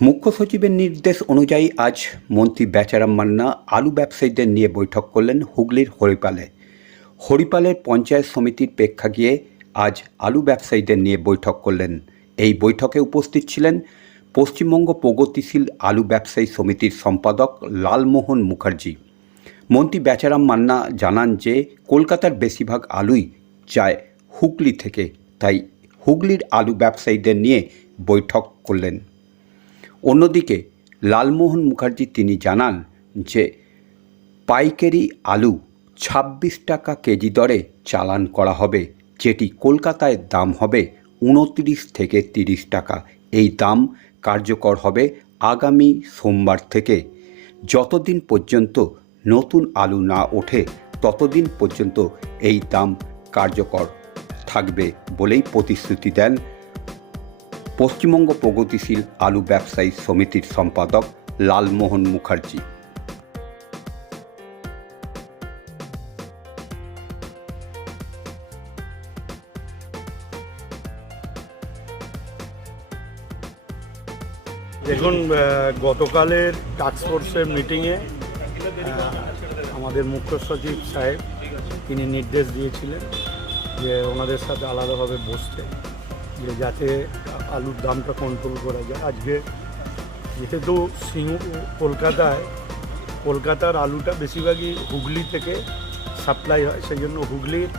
মুখ্য সচিবের নির্দেশ অনুযায়ী আজ মন্ত্রী বেচারাম মান্না আলু ব্যবসায়ীদের নিয়ে বৈঠক করলেন হুগলির হরিপালে। হরিপালের পঞ্চায়েত সমিতির প্রেক্ষাগৃহে আজ আলু ব্যবসায়ীদের নিয়ে বৈঠক করলেন। এই বৈঠকে উপস্থিত ছিলেন পশ্চিমবঙ্গ প্রগতিশীল আলু ব্যবসায়ী সমিতির সম্পাদক লালমোহন মুখার্জি। মন্ত্রী বেচারাম মান্না জানান যে, কলকাতার বেশিরভাগ আলুই যায় হুগলি থেকে, তাই হুগলির আলু ব্যবসায়ীদের নিয়ে বৈঠক করলেন। অন্যদিকে লালমোহন মুখার্জি তিনি জানান যে, পাইকারি আলু ছাব্বিশ টাকা কেজি দরে চালান করা হবে, যেটি কলকাতায় দাম হবে উনত্রিশ থেকে তিরিশ টাকা। এই দাম কার্যকর হবে আগামী সোমবার থেকে। যতদিন পর্যন্ত নতুন আলু না ওঠে, ততদিন পর্যন্ত এই দাম কার্যকর থাকবে বলেই প্রতিশ্রুতি দেন পশ্চিমবঙ্গ প্রগতিশীল আলু ব্যবসায়ী সমিতির সম্পাদক লালমোহন মুখার্জি। দেখুন গতকালের টাস্কফোর্সের মিটিংয়ে আমাদের মুখ্য সচিব সাহেব, তিনি নির্দেশ দিয়েছিলেন যে ওনাদের সাথে আলাদাভাবে বসতে। যে যাতে আলুর দামটা কন্ট্রোল করা যায়। আজকে যেহেতু সিং কলকাতায়, কলকাতার আলুটা বেশিরভাগই হুগলি থেকে সাপ্লাই হয় সেই জন্য হুগলির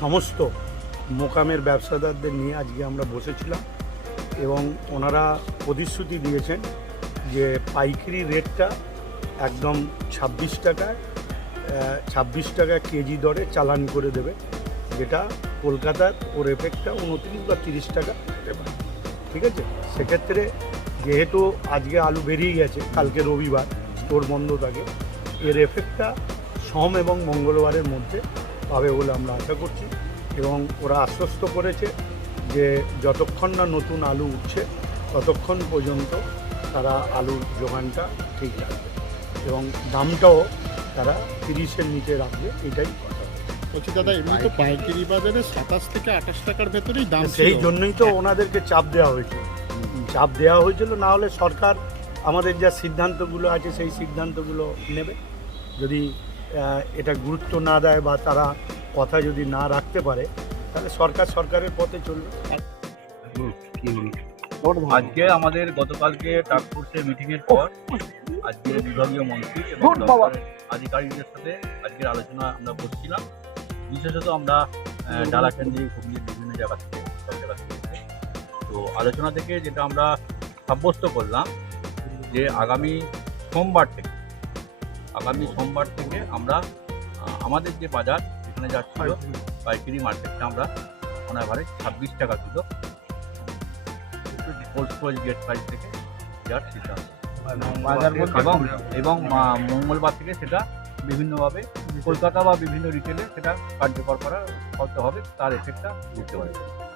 সমস্ত মোকামের ব্যবসাদারদের নিয়ে আজকে আমরা বসেছিলাম এবং ওনারা প্রতিশ্রুতি দিয়েছেন যে পাইকারি রেটটা একদম ছাব্বিশ টাকায় ছাব্বিশ টাকা কেজি দরে চালান করে দেবে। যেটা কলকাতার ওর এফেক্টটা উনত্রিশ বা তিরিশ টাকা হতে পারে। ঠিক আছে? সেক্ষেত্রে যেহেতু আজকে আলু বেরিয়ে গেছে, কালকে রবিবার স্টোর বন্ধ থাকে এর এফেক্টটা সোম এবং মঙ্গলবারের মধ্যে পাবে বলে আমরা আশা করছি এবং ওরা আশ্বস্ত করেছে যে যতক্ষণ না নতুন আলু উঠছে, ততক্ষণ পর্যন্ত তারা আলুর যোগানটা ঠিক রাখবে এবং দামটাও তারা তিরিশের নিচে রাখবে, এটাই বলছি দাদা এমনি তো পাইকারি বাজারে সাতাশ থেকে আঠাশ টাকার ভেতরেই দাম সেই জন্যই তো ওনাদেরকে চাপ দেওয়া হয়েছিল চাপ দেওয়া হয়েছিল না হলে সরকার আমাদের যা সিদ্ধান্তগুলো আছে সেই সিদ্ধান্তগুলো নেবে। যদি এটা গুরুত্ব না দেয় বা তারা কথা যদি না রাখতে পারে তাহলে সরকার সরকারের পথে চলবে। আজকে আমাদের গতকালকে টাস্কফোর্সের মিটিং এর পর আজকে বিভাগীয় মন্ত্রী এবং আধিকারিকদের সাথে আজকের আলোচনা আমরা বসছিলাম বিশেষত আমরা আহ, ডালা কেন্দ্রিক বিভিন্ন জায়গা থেকে সব জায়গা থেকে তো আলোচনা থেকে যেটা আমরা সাব্যস্ত করলাম যে আগামী সোমবার থেকে আগামী সোমবার থেকে আমরা আমাদের যে বাজার এখানে যাচ্ছিল পাইকারি মার্কেটটা আমরা অনাভারে ছাব্বিশ টাকা কোল্ড গেট সাইড থেকে দেওয়ার সিদ্ধান্ত। এবং মঙ্গলবার থেকে সেটা বিভিন্নভাবে কলকাতা বা বিভিন্ন রিটেলে সেটা কার্যকর করা করতে হবে তার এফেক্টটা বুঝতে পারবে